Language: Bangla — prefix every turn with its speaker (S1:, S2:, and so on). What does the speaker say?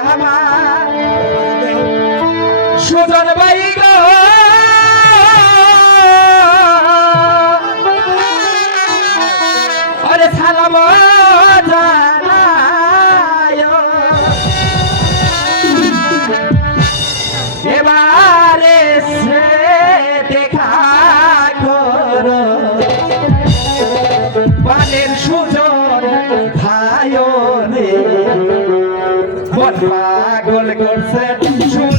S1: আমার পাগল করছে